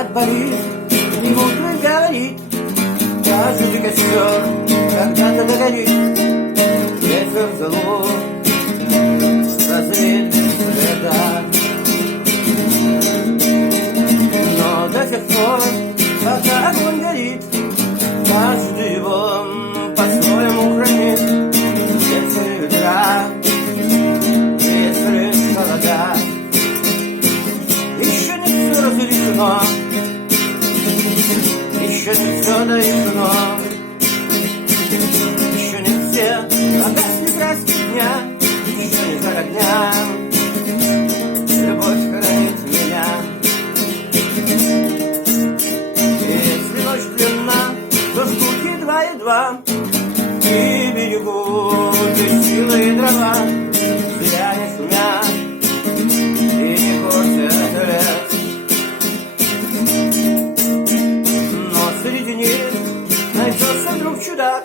отболит, не буду говорить. Каждый костер когда-то догорит, ветер в залу разрежет следа. Но до тех пор, пока огонь горит, каждый его по-своему хранит. Если ветра, если холода, еще не все разрешено, еще не все дорешено, еще не все погасли краски дня, еще не жара дня, любовь хранит меня. Если ночь длинна, то штуки два и два, и берегу бесилые дрова, зря не шумят и не портят лес. Но среди них найдется вдруг чудак.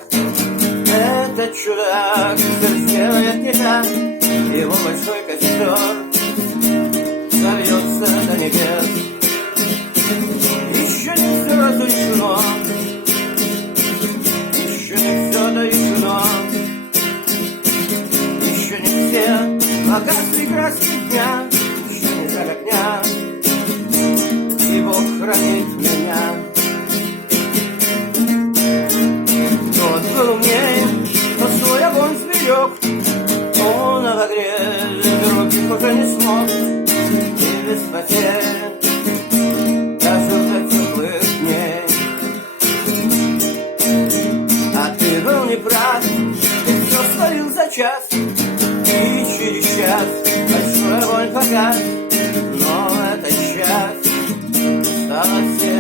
Этот чудак все сделает не так. Его большой костер зовется до небес. Еще не все разрешено, еще не все дорешено, еще не все погасли краски дня, еще не жар огня, и Бог хранит меня. Тот был умнее, но свой огонь сберег, он обогреть других уже не смог, и без потерь дожил до теплых дней. А ты был неправ, ты все словил за час, и через час большой огонь погас, но этот час стало всем